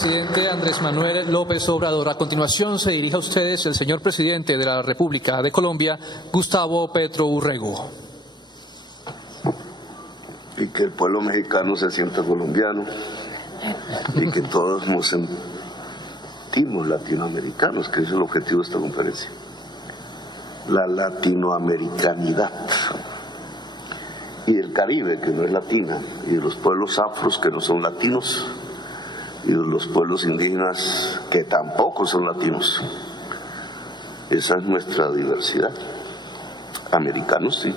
Presidente Andrés Manuel López Obrador. A continuación se dirige a ustedes el señor presidente de la República de Colombia, Gustavo Petro Urrego. Y que el pueblo mexicano se sienta colombiano y que todos nos sentimos latinoamericanos, que es el objetivo de esta conferencia. La latinoamericanidad y el Caribe, que no es latina, y los pueblos afros, que no son latinos, y los pueblos indígenas, que tampoco son latinos. Esa es nuestra diversidad. Americanos, sí,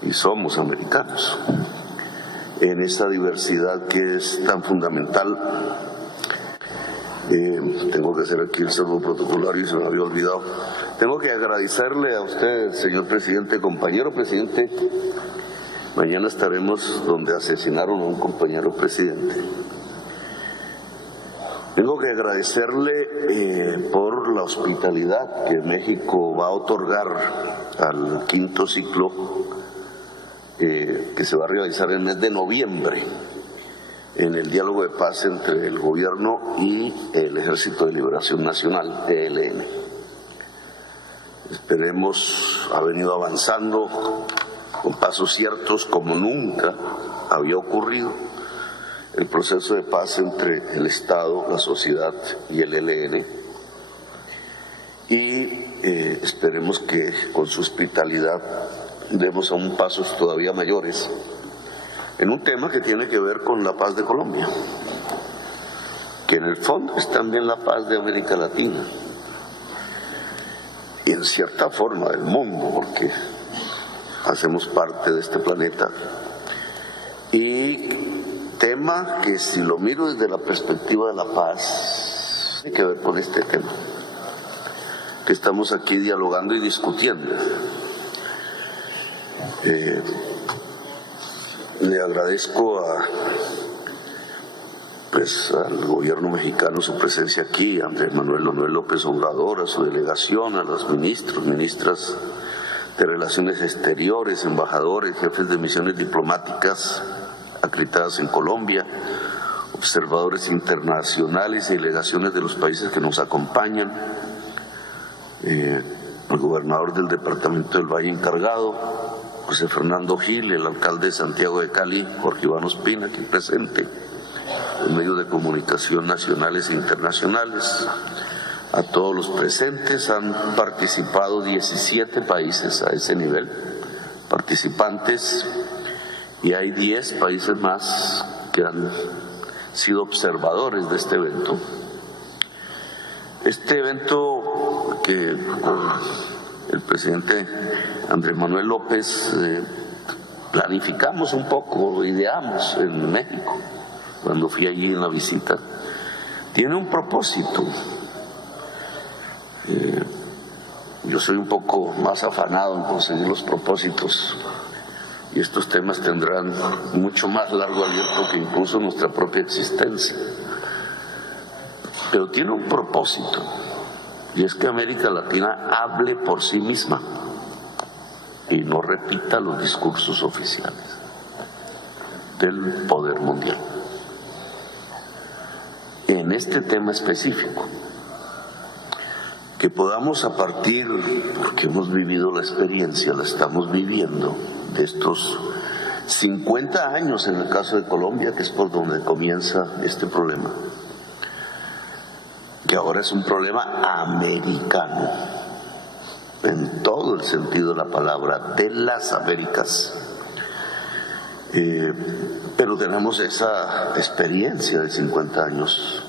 y somos americanos. En esa diversidad que es tan fundamental, tengo que hacer aquí el saludo protocolario y se me había olvidado. Tengo que agradecerle a usted, señor presidente, compañero presidente. Mañana estaremos donde asesinaron a un compañero presidente. Tengo que agradecerle por la hospitalidad que México va a otorgar al quinto ciclo que se va a realizar en el mes de noviembre en el diálogo de paz entre el gobierno y el Ejército de Liberación Nacional, ELN. Esperemos, ha venido avanzando con pasos ciertos como nunca había ocurrido el proceso de paz entre el Estado, la sociedad y el ELN, y esperemos que con su hospitalidad demos aún pasos todavía mayores en un tema que tiene que ver con la paz de Colombia, que en el fondo es también la paz de América Latina y en cierta forma del mundo, porque hacemos parte de este planeta. Y tema que, si lo miro desde la perspectiva de la paz, tiene que ver con este tema que estamos aquí dialogando y discutiendo. Le agradezco al gobierno mexicano su presencia aquí, a Andrés Manuel López Obrador, a su delegación, a los ministros, ministras de Relaciones Exteriores, embajadores, jefes de misiones diplomáticas acreditadas en Colombia, observadores internacionales y delegaciones de los países que nos acompañan, el gobernador del departamento del Valle encargado, José Fernando Gil, el alcalde de Santiago de Cali, Jorge Iván Ospina, aquí presente, los medios de comunicación nacionales e internacionales. A todos los presentes, han participado 17 países a ese nivel, participantes, y hay 10 países más que han sido observadores de este evento. Este evento que el presidente Andrés Manuel López planificamos un poco, ideamos en México, cuando fui allí en la visita, tiene un propósito. Yo soy un poco más afanado en conseguir los propósitos, y estos temas tendrán mucho más largo aliento que incluso nuestra propia existencia. Pero tiene un propósito, y es que América Latina hable por sí misma y no repita los discursos oficiales del poder mundial. En este tema específico, que podamos, a partir, porque hemos vivido la experiencia, la estamos viviendo, de estos 50 años en el caso de Colombia, que es por donde comienza este problema, que ahora es un problema americano, en todo el sentido de la palabra, de las Américas. Pero tenemos esa experiencia de 50 años,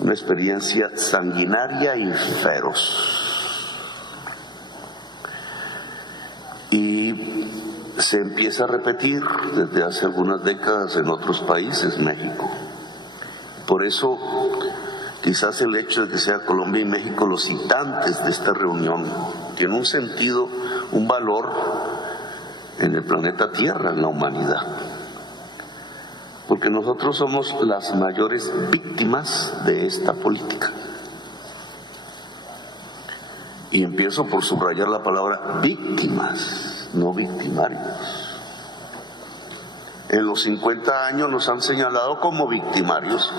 una experiencia sanguinaria y feroz. Y se empieza a repetir desde hace algunas décadas en otros países, México. Por eso, quizás el hecho de que sea Colombia y México los citantes de esta reunión tiene un sentido, un valor en el planeta Tierra, en la humanidad. Porque nosotros somos las mayores víctimas de esta política. Y empiezo por subrayar la palabra víctimas, no victimarios. en los 50 años nos han señalado como victimarios.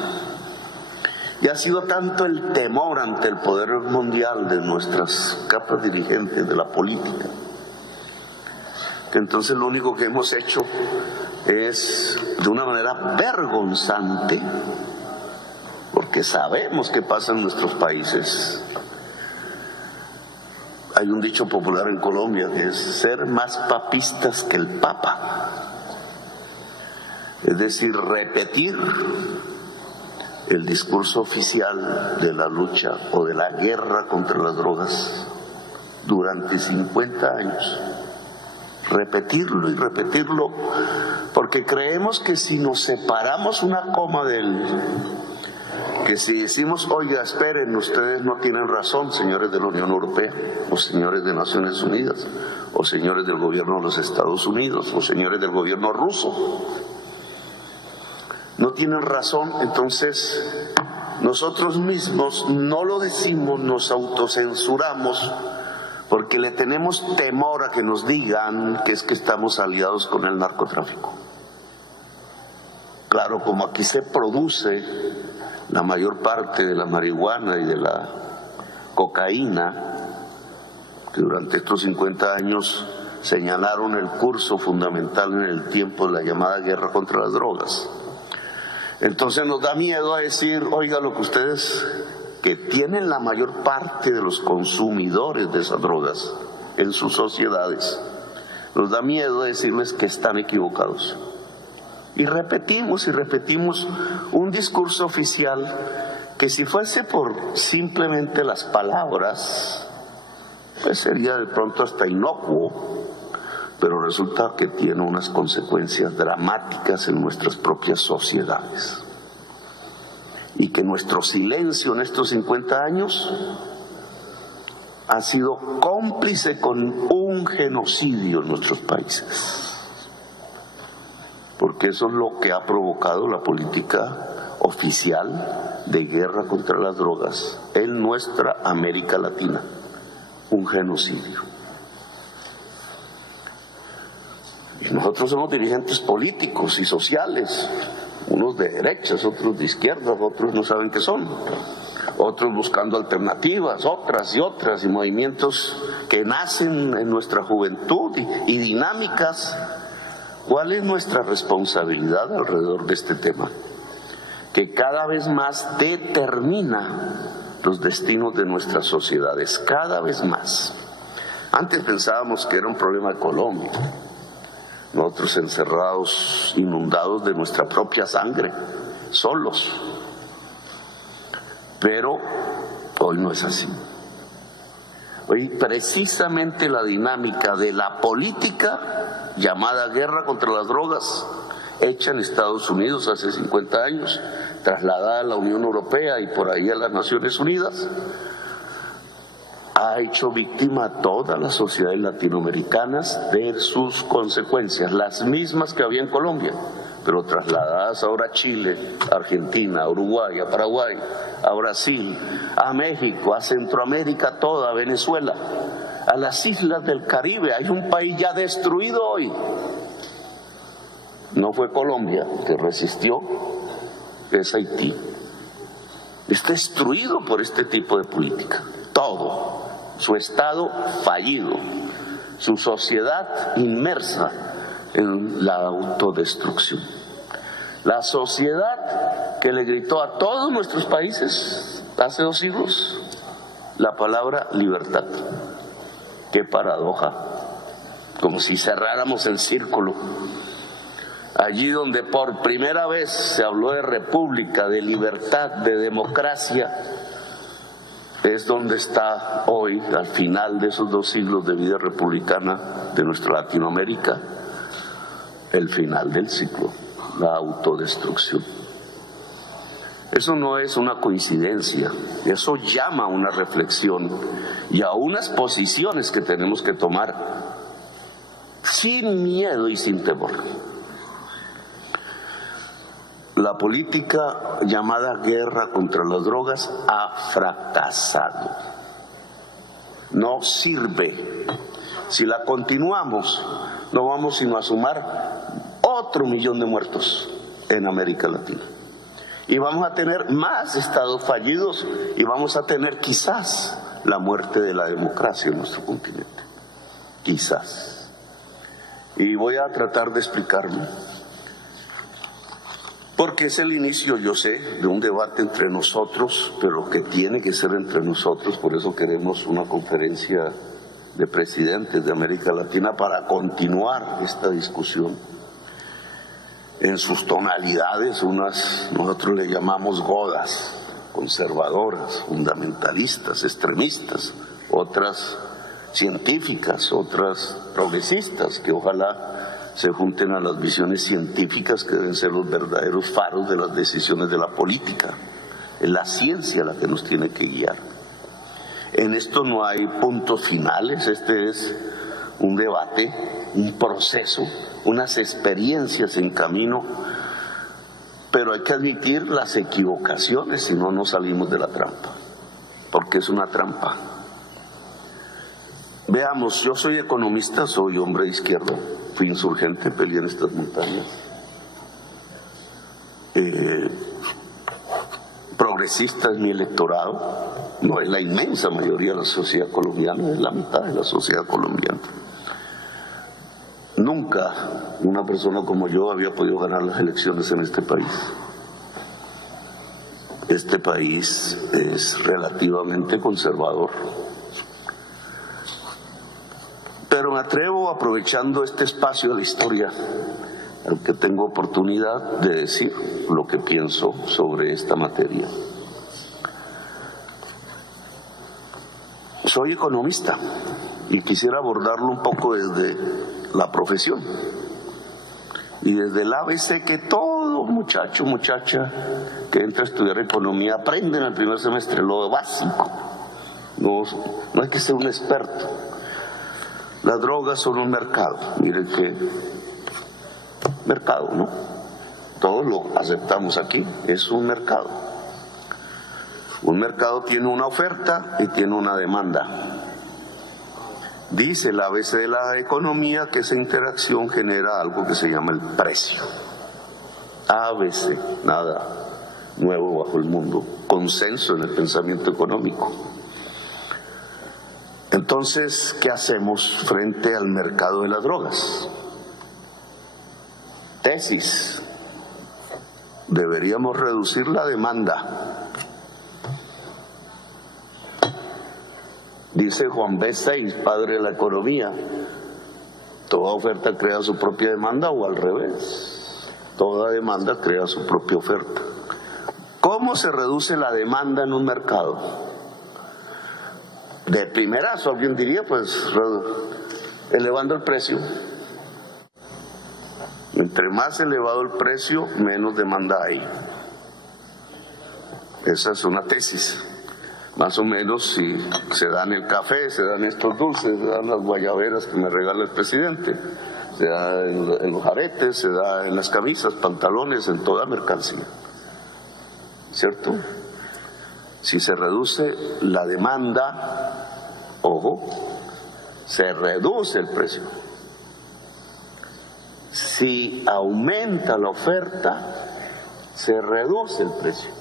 Y ha sido tanto el temor ante el poder mundial de nuestras capas dirigentes de la política, que entonces lo único que hemos hecho es, de una manera vergonzante, porque sabemos qué pasa en nuestros países. Hay un dicho popular en Colombia que es ser más papistas que el Papa. Es decir, repetir el discurso oficial de la lucha o de la guerra contra las drogas durante 50 años. Repetirlo y repetirlo, porque creemos que si nos separamos una coma de él, que si decimos, oiga, esperen, ustedes no tienen razón, señores de la Unión Europea, o señores de Naciones Unidas, o señores del gobierno de los Estados Unidos, o señores del gobierno ruso, no tienen razón, entonces nosotros mismos no lo decimos, nos autocensuramos, porque le tenemos temor a que nos digan que es que estamos aliados con el narcotráfico. Claro, como aquí se produce la mayor parte de la marihuana y de la cocaína, que durante estos 50 años señalaron el curso fundamental en el tiempo de la llamada guerra contra las drogas. Entonces nos da miedo a decir, oiga, lo que ustedes, que tienen la mayor parte de los consumidores de esas drogas en sus sociedades, nos da miedo a decirles que están equivocados. Y repetimos un discurso oficial que, si fuese por simplemente las palabras, pues sería de pronto hasta inocuo, pero resulta que tiene unas consecuencias dramáticas en nuestras propias sociedades. Y que nuestro silencio en estos 50 años ha sido cómplice con un genocidio en nuestros países. Porque eso es lo que ha provocado la política oficial de guerra contra las drogas en nuestra América Latina, un genocidio. Y nosotros somos dirigentes políticos y sociales, unos de derechas, otros de izquierdas, otros no saben qué son, otros buscando alternativas, otras y movimientos que nacen en nuestra juventud y dinámicas. ¿Cuál es nuestra responsabilidad alrededor de este tema? Que cada vez más determina los destinos de nuestras sociedades, cada vez más. Antes pensábamos que era un problema de Colombia, nosotros encerrados, inundados de nuestra propia sangre, solos. Pero hoy no es así. Hoy precisamente la dinámica de la política llamada guerra contra las drogas, hecha en Estados Unidos hace 50 años, trasladada a la Unión Europea y por ahí a las Naciones Unidas, ha hecho víctima a todas las sociedades latinoamericanas de sus consecuencias, las mismas que había en Colombia, pero trasladadas ahora a Chile, a Argentina, a Uruguay, a Paraguay, a Brasil, a México, a Centroamérica toda, a Venezuela, a las islas del Caribe. Hay un país ya destruido hoy. No fue Colombia que resistió, es Haití. Está destruido por este tipo de política. Todo. Su Estado fallido. Su sociedad inmersa en la autodestrucción. La sociedad que le gritó a todos nuestros países hace 2 siglos la palabra libertad. Qué paradoja, como si cerráramos el círculo. Allí donde por primera vez se habló de república, de libertad, de democracia, es donde está hoy, al final de esos 2 siglos de vida republicana de nuestra Latinoamérica, el final del ciclo, la autodestrucción. Eso no es una coincidencia, eso llama a una reflexión y a unas posiciones que tenemos que tomar sin miedo y sin temor. La política llamada guerra contra las drogas ha fracasado. No sirve. Si la continuamos, no vamos sino a sumar otro 1.000.000 de muertos en América Latina. Y vamos a tener más estados fallidos y vamos a tener quizás la muerte de la democracia en nuestro continente. Quizás. Y voy a tratar de explicarme. Porque es el inicio, yo sé, de un debate entre nosotros, pero que tiene que ser entre nosotros, por eso queremos una conferencia de presidentes de América Latina para continuar esta discusión en sus tonalidades, unas nosotros le llamamos godas, conservadoras, fundamentalistas, extremistas, otras científicas, otras progresistas, que ojalá se junten a las visiones científicas que deben ser los verdaderos faros de las decisiones de la política. Es la ciencia la que nos tiene que guiar. En esto no hay puntos finales, este es un debate, un proceso, unas experiencias en camino, pero hay que admitir las equivocaciones, si no, no salimos de la trampa, porque es una trampa. Veamos, yo soy economista, soy hombre de izquierda, fui insurgente, peleé en estas montañas. Progresista es mi electorado, no es la inmensa mayoría de la sociedad colombiana, es la mitad de la sociedad colombiana. Nunca una persona como yo había podido ganar las elecciones en este país. Este país es relativamente conservador. Pero me atrevo, aprovechando este espacio de la historia, al que tengo oportunidad de decir lo que pienso sobre esta materia. Soy economista y quisiera abordarlo un poco desde la profesión y desde el ABC que todo muchacho, muchacha que entra a estudiar economía aprende en el primer semestre, lo básico. No hay que ser un experto. Las drogas son un mercado, miren qué mercado, ¿no? Todos lo aceptamos aquí, es un mercado. Un mercado tiene una oferta y tiene una demanda. Dice el ABC de la economía que esa interacción genera algo que se llama el precio. ABC, nada nuevo bajo el mundo, consenso en el pensamiento económico. Entonces, ¿qué hacemos frente al mercado de las drogas? Tesis: deberíamos reducir la demanda. Dice Juan B. Seix, padre de la economía, toda oferta crea su propia demanda, o al revés, toda demanda crea su propia oferta. ¿Cómo se reduce la demanda en un mercado? De primerazo alguien diría, pues elevando el precio. Entre más elevado el precio, menos demanda hay. Esa es una tesis. Más o menos, si se dan el café, se dan estos dulces, se dan las guayaberas que me regala el presidente, se da en los aretes, se da en las camisas, pantalones, en toda mercancía. ¿Cierto? Si se reduce la demanda, ojo, se reduce el precio. Si aumenta la oferta, se reduce el precio.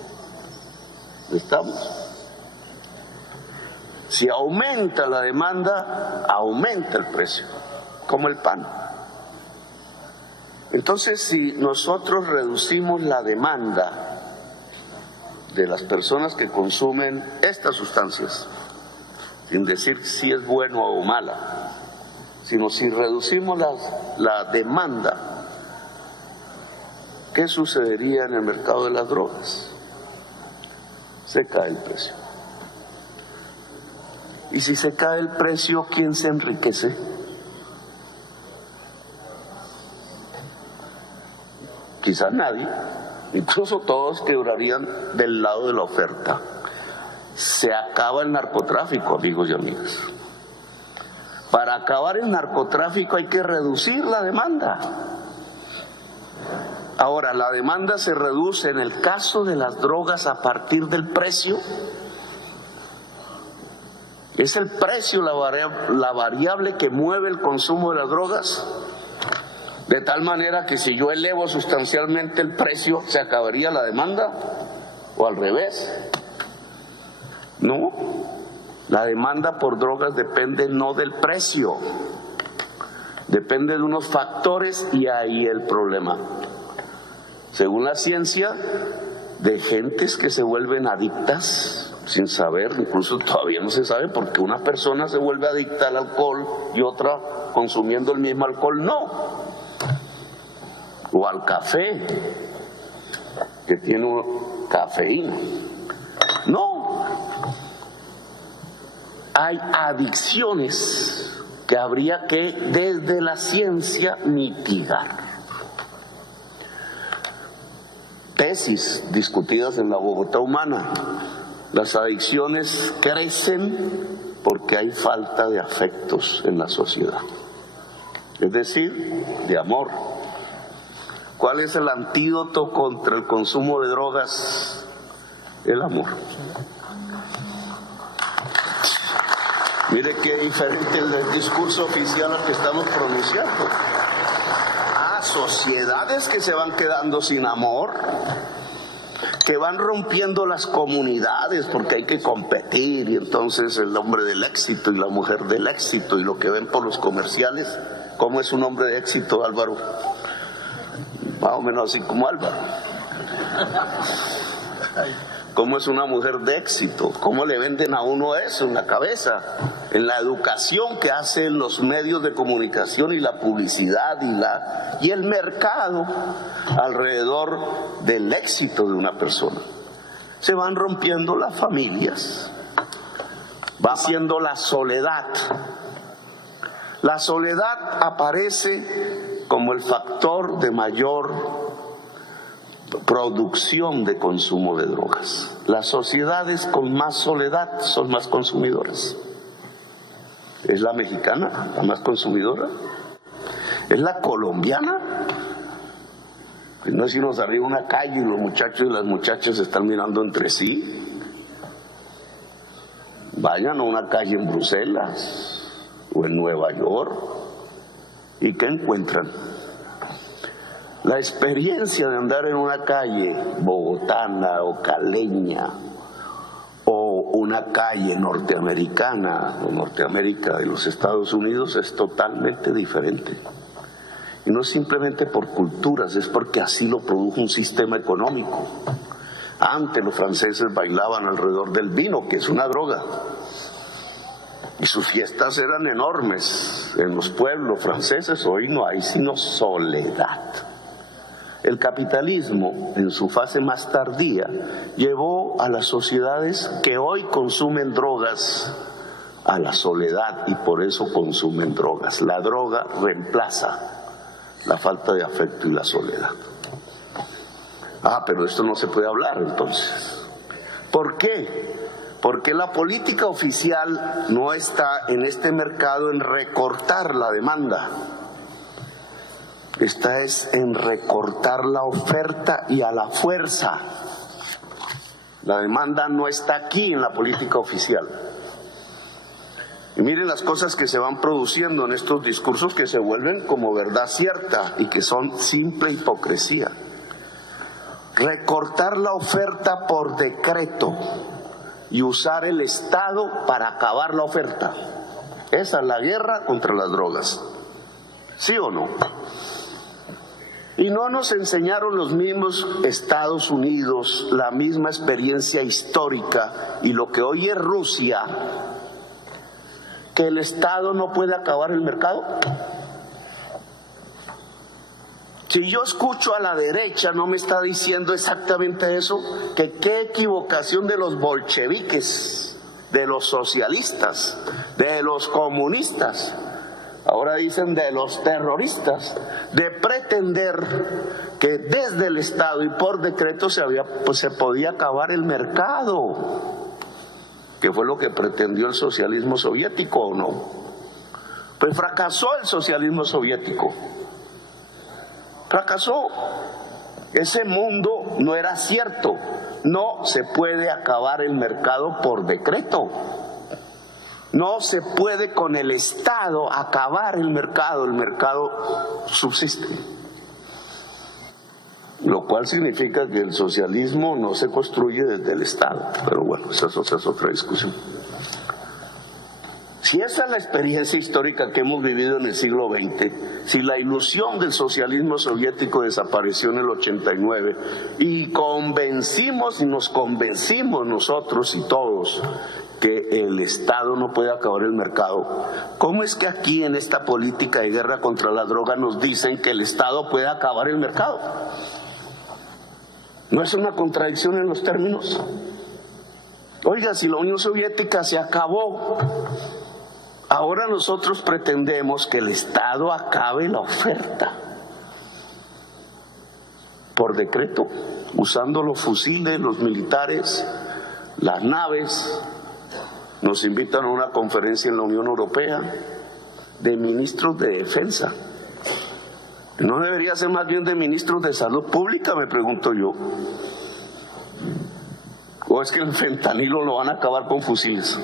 ¿Estamos? Si aumenta la demanda, aumenta el precio, como el pan. Entonces, si nosotros reducimos la demanda de las personas que consumen estas sustancias, sin decir si es bueno o mala, sino si reducimos la demanda, ¿qué sucedería en el mercado de las drogas? Se cae el precio. Y si se cae el precio, ¿quién se enriquece? Quizás nadie, incluso todos quebrarían del lado de la oferta. Se acaba el narcotráfico, amigos y amigas. Para acabar el narcotráfico hay que reducir la demanda. Ahora, la demanda se reduce en el caso de las drogas a partir del precio. ¿Es el precio la variable que mueve el consumo de las drogas? De tal manera que si yo elevo sustancialmente el precio, ¿se acabaría la demanda? ¿O al revés? No. La demanda por drogas depende no del precio, depende de unos factores, y ahí el problema. Según la ciencia, de gentes que se vuelven adictas sin saber, incluso todavía no se sabe por qué una persona se vuelve adicta al alcohol y otra consumiendo el mismo alcohol no. O al café, que tiene cafeína. No. Hay adicciones que habría que desde la ciencia mitigar. Tesis discutidas en la Bogotá humana. Las adicciones crecen porque hay falta de afectos en la sociedad, es decir, de amor. ¿Cuál es el antídoto contra el consumo de drogas? El amor. Mire qué diferente el discurso oficial al que estamos pronunciando. Sociedades que se van quedando sin amor, que van rompiendo las comunidades porque hay que competir, y entonces el hombre del éxito y la mujer del éxito, y lo que ven por los comerciales. ¿Cómo es un hombre de éxito, Álvaro? Más o menos así como Álvaro. ¿Cómo es una mujer de éxito? ¿Cómo le venden a uno eso en la cabeza? En la educación que hacen los medios de comunicación y la publicidad y el mercado alrededor del éxito de una persona. Se van rompiendo las familias, va siendo la soledad. La soledad aparece como el factor de mayor producción de consumo de drogas. Las sociedades con más soledad son más consumidoras. ¿Es la mexicana la más consumidora? ¿Es la colombiana? No es irnos arriba a una calle y los muchachos y las muchachas se están mirando entre sí. Vayan a una calle en Bruselas o en Nueva York, ¿y qué encuentran? La experiencia de andar en una calle bogotana o caleña o una calle norteamericana o Norteamérica de los Estados Unidos es totalmente diferente. Y no simplemente por culturas, es porque así lo produjo un sistema económico. Antes los franceses bailaban alrededor del vino, que es una droga. Y sus fiestas eran enormes en los pueblos franceses. Hoy no hay sino soledad. El capitalismo, en su fase más tardía, llevó a las sociedades que hoy consumen drogas a la soledad, y por eso consumen drogas. La droga reemplaza la falta de afecto y la soledad. Pero esto no se puede hablar entonces. ¿Por qué? Porque la política oficial no está en este mercado en recortar la demanda. Esta es en recortar la oferta y a la fuerza. La demanda no está aquí en la política oficial. Y miren las cosas que se van produciendo en estos discursos que se vuelven como verdad cierta y que son simple hipocresía. Recortar la oferta por decreto y usar el Estado para acabar la oferta. Esa es la guerra contra las drogas. ¿Sí o no? Y no nos enseñaron los mismos Estados Unidos, la misma experiencia histórica y lo que hoy es Rusia, que el Estado no puede acabar el mercado. Si yo escucho a la derecha, no me está diciendo exactamente eso, que qué equivocación de los bolcheviques, de los socialistas, de los comunistas. Ahora dicen de los terroristas, de pretender que desde el Estado y por decreto se podía acabar el mercado, que fue lo que pretendió el socialismo soviético, ¿o no? Pues fracasó el socialismo soviético, fracasó. Ese mundo no era cierto, no se puede acabar el mercado por decreto. No se puede con el Estado acabar el mercado subsiste. Lo cual significa que el socialismo no se construye desde el Estado, pero bueno, esa es otra discusión. Si esa es la experiencia histórica que hemos vivido en el siglo XX, si la ilusión del socialismo soviético desapareció en el 89 y nos convencimos nosotros y todos que el Estado no puede acabar el mercado, ¿cómo es que aquí en esta política de guerra contra la droga nos dicen que el Estado puede acabar el mercado? ¿No es una contradicción en los términos? Oiga, si la Unión Soviética se acabó, ahora nosotros pretendemos que el Estado acabe la oferta por decreto, usando los fusiles, los militares, las naves. Nos invitan a una conferencia en la Unión Europea de ministros de defensa. ¿No debería ser más bien de ministros de salud pública, me pregunto yo? ¿O es que el fentanilo lo van a acabar con fusiles?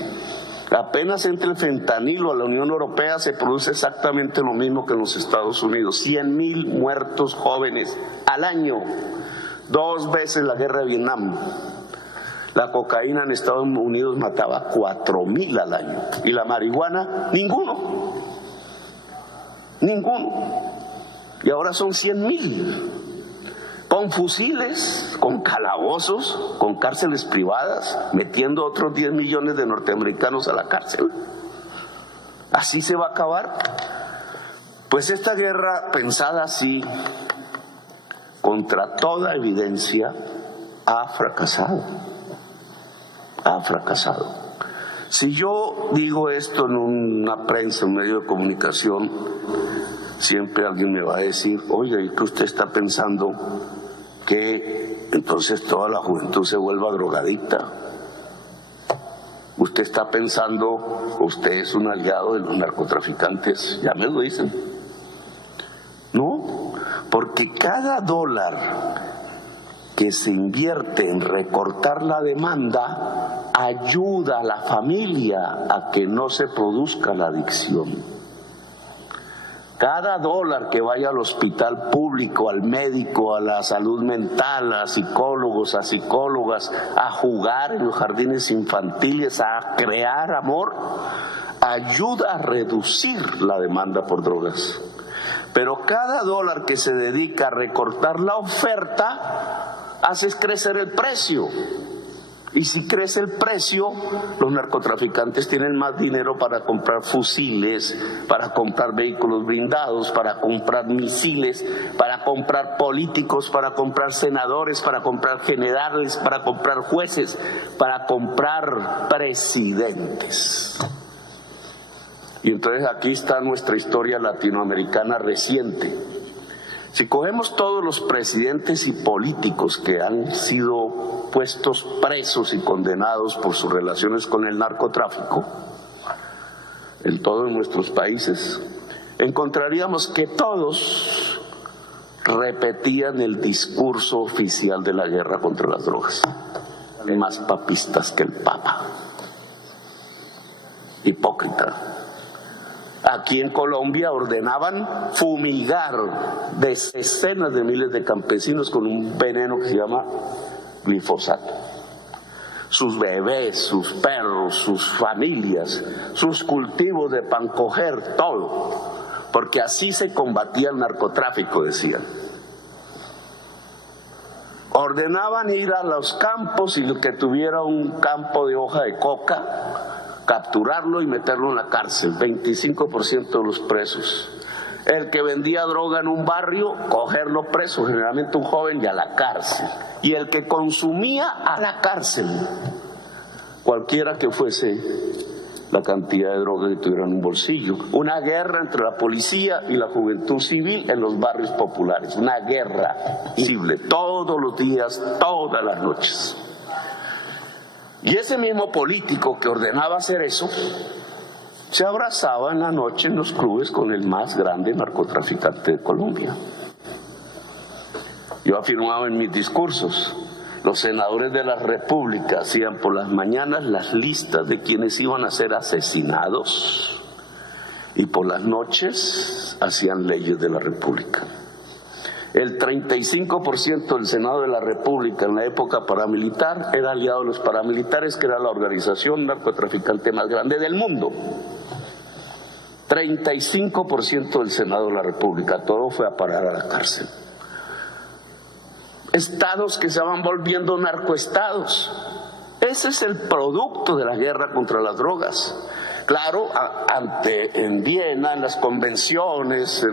Apenas entre el fentanilo a la Unión Europea se produce exactamente lo mismo que en los Estados Unidos. 100,000 muertos jóvenes al año, 2 veces la guerra de Vietnam. La cocaína en Estados Unidos mataba 4,000 al año. Y la marihuana, ninguno. Y ahora son 100,000. Con fusiles, con calabozos, con cárceles privadas, metiendo otros 10 millones de norteamericanos a la cárcel. ¿Así se va a acabar? Pues esta guerra, pensada así, contra toda evidencia, ha fracasado. Si yo digo esto en una prensa, un medio de comunicación, siempre alguien me va a decir, oye, ¿y qué usted está pensando? Que entonces toda la juventud se vuelva drogadicta. Usted está pensando, usted es un aliado de los narcotraficantes, ya me lo dicen. No, porque cada dólar que se invierte en recortar la demanda ayuda a la familia a que no se produzca la adicción. Cada dólar que vaya al hospital público, al médico, a la salud mental, a psicólogos, a psicólogas, a jugar en los jardines infantiles, a crear amor, ayuda a reducir la demanda por drogas. Pero cada dólar que se dedica a recortar la oferta hace crecer el precio. Y si crece el precio, los narcotraficantes tienen más dinero para comprar fusiles, para comprar vehículos blindados, para comprar misiles, para comprar políticos, para comprar senadores, para comprar generales, para comprar jueces, para comprar presidentes. Y entonces aquí está nuestra historia latinoamericana reciente. Si cogemos todos los presidentes y políticos que han sido puestos presos y condenados por sus relaciones con el narcotráfico, en todos nuestros países, encontraríamos que todos repetían el discurso oficial de la guerra contra las drogas. Más papistas que el Papa. Hipócrita. Aquí en Colombia ordenaban fumigar decenas de miles de campesinos con un veneno que se llama glifosato. Sus bebés, sus perros, sus familias, sus cultivos de pan coger, todo. Porque así se combatía el narcotráfico, decían. Ordenaban ir a los campos y el que tuviera un campo de hoja de coca, capturarlo y meterlo en la cárcel, 25% de los presos. El que vendía droga en un barrio, cogerlo preso, generalmente un joven, y a la cárcel. Y el que consumía, a la cárcel. Cualquiera que fuese la cantidad de droga que tuviera en un bolsillo. Una guerra entre la policía y la juventud civil en los barrios populares. Una guerra civil, todos los días, todas las noches. Y ese mismo político que ordenaba hacer eso, se abrazaba en la noche en los clubes con el más grande narcotraficante de Colombia. Yo afirmaba en mis discursos Los senadores de la República hacían por las mañanas las listas de quienes iban a ser asesinados y por las noches hacían leyes de la República. El 35% del Senado de la República en la época paramilitar era aliado de los paramilitares, que era la organización narcotraficante más grande del mundo. 35% del Senado de la República, todo fue a parar a la cárcel. Estados que se van volviendo narcoestados. Ese es el producto de la guerra contra las drogas. Claro, en Viena, en las convenciones,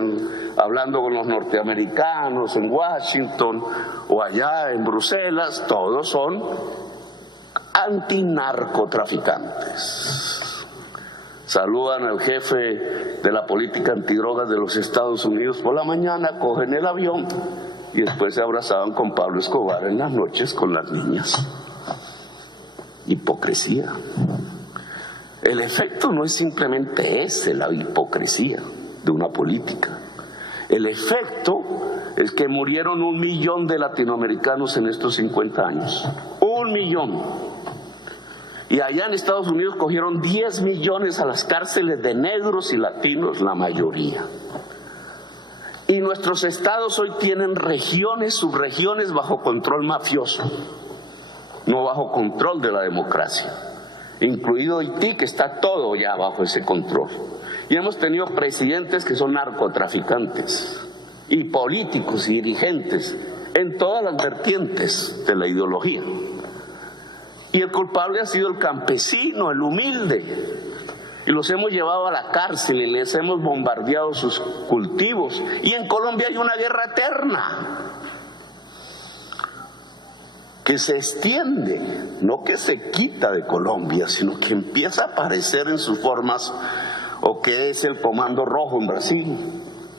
hablando con los norteamericanos, en Washington o allá en Bruselas, todos son antinarcotraficantes. Saludan al jefe de la política antidrogas de los Estados Unidos por la mañana, cogen el avión y después se abrazaban con Pablo Escobar en las noches con las niñas. Hipocresía. El efecto no es simplemente ese, la hipocresía de una política. El efecto es que murieron 1 millón de latinoamericanos en estos 50 años. 1 millón. Y allá en Estados Unidos cogieron 10 millones a las cárceles de negros y latinos, la mayoría. Y nuestros estados hoy tienen regiones, subregiones bajo control mafioso, no bajo control de la democracia, incluido Haití, que está todo ya bajo ese control. Y hemos tenido presidentes que son narcotraficantes, y políticos y dirigentes en todas las vertientes de la ideología. Y el culpable ha sido el campesino, el humilde. Y los hemos llevado a la cárcel y les hemos bombardeado sus cultivos. Y en Colombia hay una guerra eterna que se extiende, no que se quita de Colombia, sino que empieza a aparecer en sus formas, o que es el Comando Rojo en Brasil,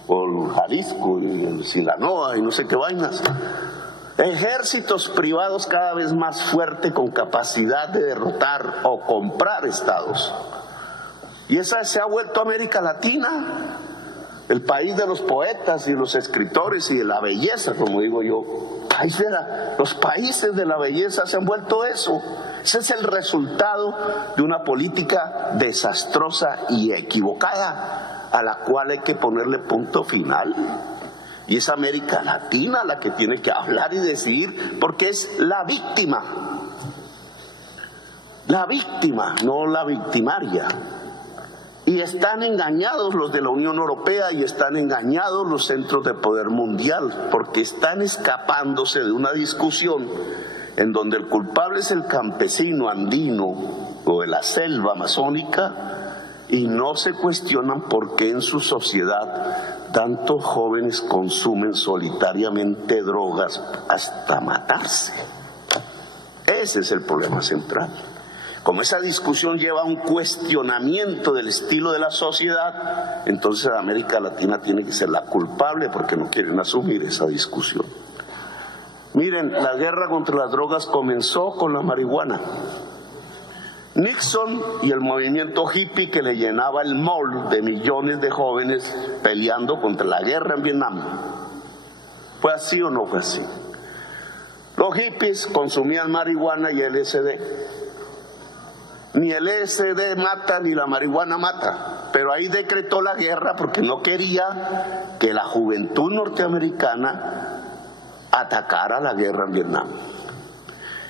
o el Jalisco y el Sinaloa y no sé qué vainas. Ejércitos privados cada vez más fuertes con capacidad de derrotar o comprar estados. Y esa se ha vuelto América Latina, el país de los poetas y los escritores y de la belleza, como digo yo. Los países de la belleza se han vuelto eso. Ese es el resultado de una política desastrosa y equivocada, a la cual hay que ponerle punto final. Y es América Latina la que tiene que hablar y decidir, porque es la víctima. La víctima, no la victimaria. Y están engañados los de la Unión Europea y están engañados los centros de poder mundial, porque están escapándose de una discusión en donde el culpable es el campesino andino o de la selva amazónica, y no se cuestionan por qué en su sociedad tantos jóvenes consumen solitariamente drogas hasta matarse. Ese es el problema central. Como esa discusión lleva a un cuestionamiento del estilo de la sociedad, entonces América Latina tiene que ser la culpable porque no quieren asumir esa discusión. Miren, la guerra contra las drogas comenzó con la marihuana. Nixon y el movimiento hippie que le llenaba el mall de millones de jóvenes peleando contra la guerra en Vietnam. ¿Fue así o no fue así? Los hippies consumían marihuana y LSD. Ni el LSD mata ni la marihuana mata, pero ahí decretó la guerra porque no quería que la juventud norteamericana atacara la guerra en Vietnam.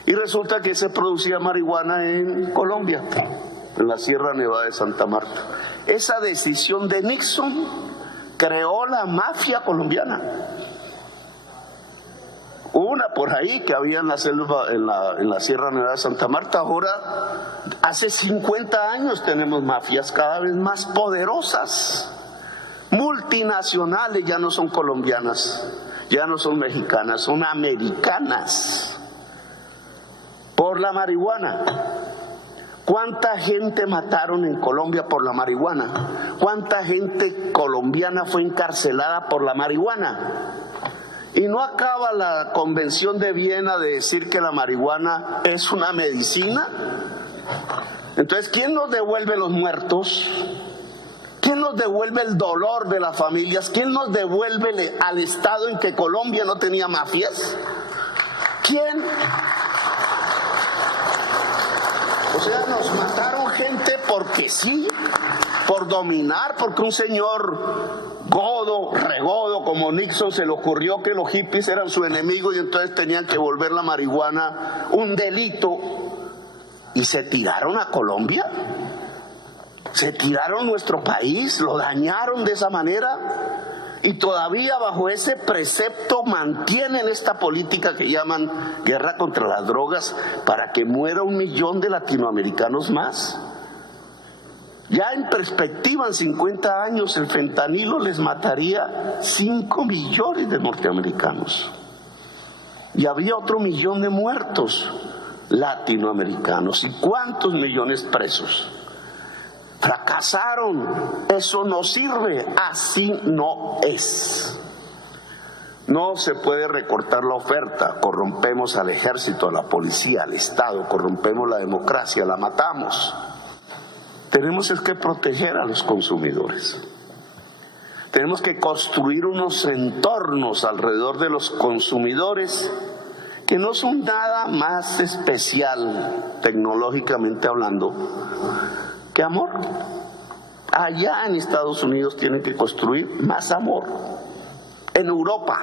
Y resulta que se producía marihuana en Colombia, en la Sierra Nevada de Santa Marta. Esa decisión de Nixon creó la mafia colombiana. Una por ahí que había en la selva, en la Sierra Nevada de Santa Marta. Ahora, hace 50 años tenemos mafias cada vez más poderosas, multinacionales, ya no son colombianas, ya no son mexicanas, son americanas, por la marihuana. ¿Cuánta gente mataron en Colombia por la marihuana? ¿Cuánta gente colombiana fue encarcelada por la marihuana? Y no acaba la Convención de Viena de decir que la marihuana es una medicina. Entonces, ¿quién nos devuelve los muertos? ¿Quién nos devuelve el dolor de las familias? ¿Quién nos devuelve al estado en que Colombia no tenía mafias? ¿Quién? O sea, nos mataron gente porque sí, por dominar, porque un señor godo, regodo como Nixon se le ocurrió que los hippies eran su enemigo y entonces tenían que volver la marihuana un delito. Y se tiraron a Colombia, se tiraron nuestro país, lo dañaron de esa manera. Y todavía bajo ese precepto mantienen esta política que llaman guerra contra las drogas para que muera 1 millón de latinoamericanos más. Ya en perspectiva, en 50 años, el fentanilo les mataría 5 millones de norteamericanos. Y habría otro 1 millón de muertos latinoamericanos. ¿Y cuántos millones presos? Fracasaron, eso no sirve, así no es. No se puede recortar la oferta, corrompemos al ejército, a la policía, al Estado, corrompemos la democracia, la matamos. Tenemos que proteger a los consumidores. Tenemos que construir unos entornos alrededor de los consumidores que no son nada más especial, tecnológicamente hablando, que amor. Allá en Estados Unidos tienen que construir más amor. En Europa,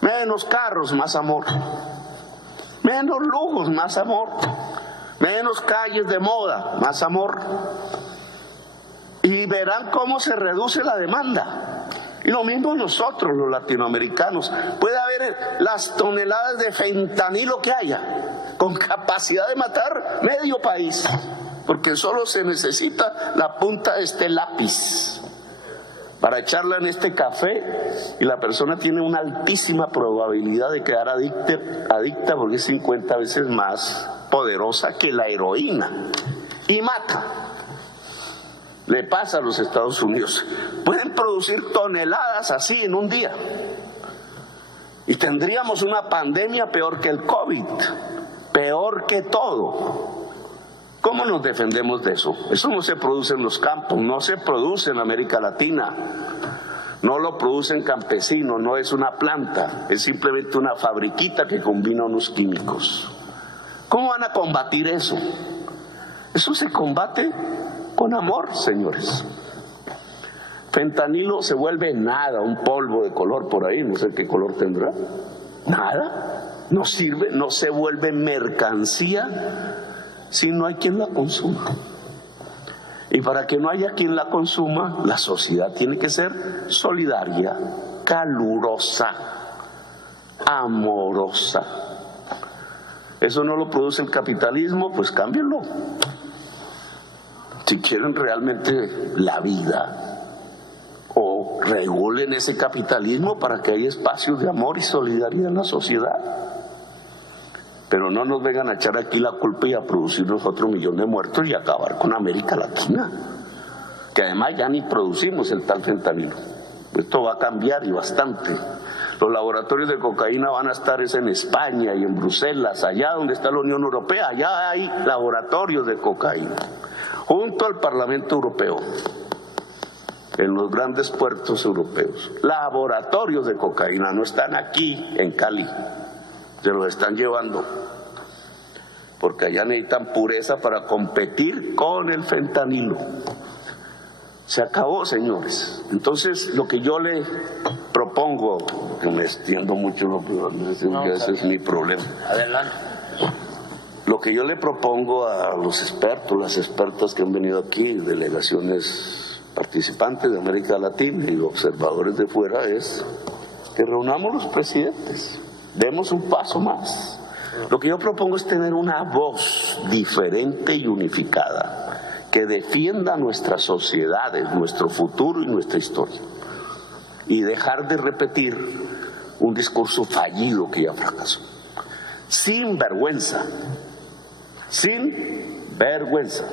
menos carros, más amor. Menos lujos, más amor. Menos calles de moda, más amor. Y verán cómo se reduce la demanda. Y lo mismo nosotros, los latinoamericanos. Puede haber las toneladas de fentanilo que haya, con capacidad de matar medio país. Porque solo se necesita la punta de este lápiz para echarla en este café y la persona tiene una altísima probabilidad de quedar adicta porque es 50 veces más poderosa que la heroína y mata. Le pasa a los Estados Unidos. Pueden producir toneladas así en un día y tendríamos una pandemia peor que el COVID, peor que todo. ¿Cómo nos defendemos de eso? Eso no se produce en los campos, no se produce en América Latina, no lo producen campesinos, no es una planta, es simplemente una fabriquita que combina unos químicos. ¿Cómo van a combatir eso? Eso se combate con amor, señores. Fentanilo se vuelve nada, un polvo de color por ahí, no sé qué color tendrá. Nada, no sirve, no se vuelve mercancía si no hay quien la consuma. Y para que no haya quien la consuma, la sociedad tiene que ser solidaria, calurosa, amorosa. Eso no lo produce el capitalismo, pues cámbienlo. Si quieren realmente la vida, o regulen ese capitalismo para que haya espacios de amor y solidaridad en la sociedad. Pero no nos vengan a echar aquí la culpa y a producirnos otro 1 millón de muertos y acabar con América Latina, que además ya ni producimos el tal fentanilo. Esto va a cambiar y bastante. Los laboratorios de cocaína van a estar en España y en Bruselas, allá donde está la Unión Europea, allá hay laboratorios de cocaína, junto al Parlamento Europeo, en los grandes puertos europeos. Laboratorios de cocaína, no están aquí en Cali. Se los están llevando, porque allá necesitan pureza para competir con el fentanilo. Se acabó, señores. Entonces, lo que yo le propongo, que me extiendo mucho, ese es mi problema. Adelante. Lo que yo le propongo a los expertos, las expertas que han venido aquí, delegaciones participantes de América Latina y observadores de fuera, es que reunamos los presidentes. Demos un paso más. Lo que yo propongo es tener una voz diferente y unificada que defienda nuestras sociedades, nuestro futuro y nuestra historia. Y dejar de repetir un discurso fallido que ya fracasó. Sin vergüenza. Sin vergüenza.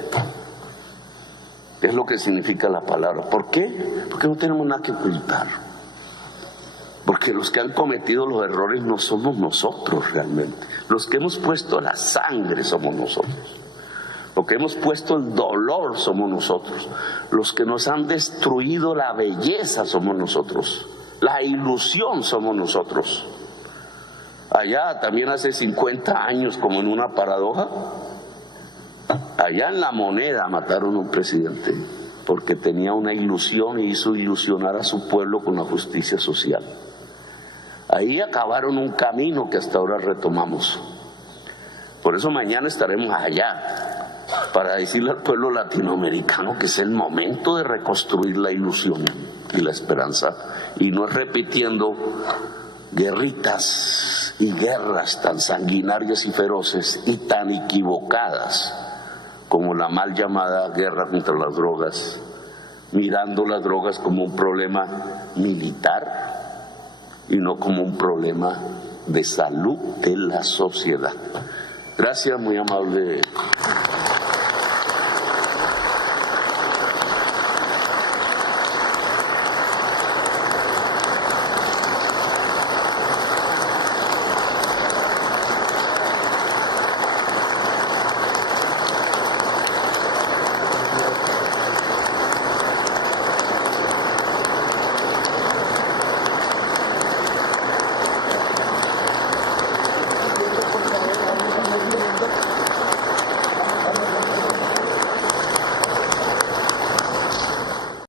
Es lo que significa la palabra. ¿Por qué? Porque no tenemos nada que ocultar. Porque los que han cometido los errores no somos nosotros realmente. Los que hemos puesto la sangre somos nosotros. Los que hemos puesto el dolor somos nosotros. Los que nos han destruido la belleza somos nosotros. La ilusión somos nosotros. Allá también hace 50 años, como en una paradoja, allá en La Moneda mataron a un presidente porque tenía una ilusión y hizo ilusionar a su pueblo con la justicia social. Ahí acabaron un camino que hasta ahora retomamos. Por eso mañana estaremos allá para decirle al pueblo latinoamericano que es el momento de reconstruir la ilusión y la esperanza, y no es repitiendo guerritas y guerras tan sanguinarias y feroces y tan equivocadas como la mal llamada guerra contra las drogas, mirando las drogas como un problema militar y no como un problema de salud de la sociedad. Gracias, muy amable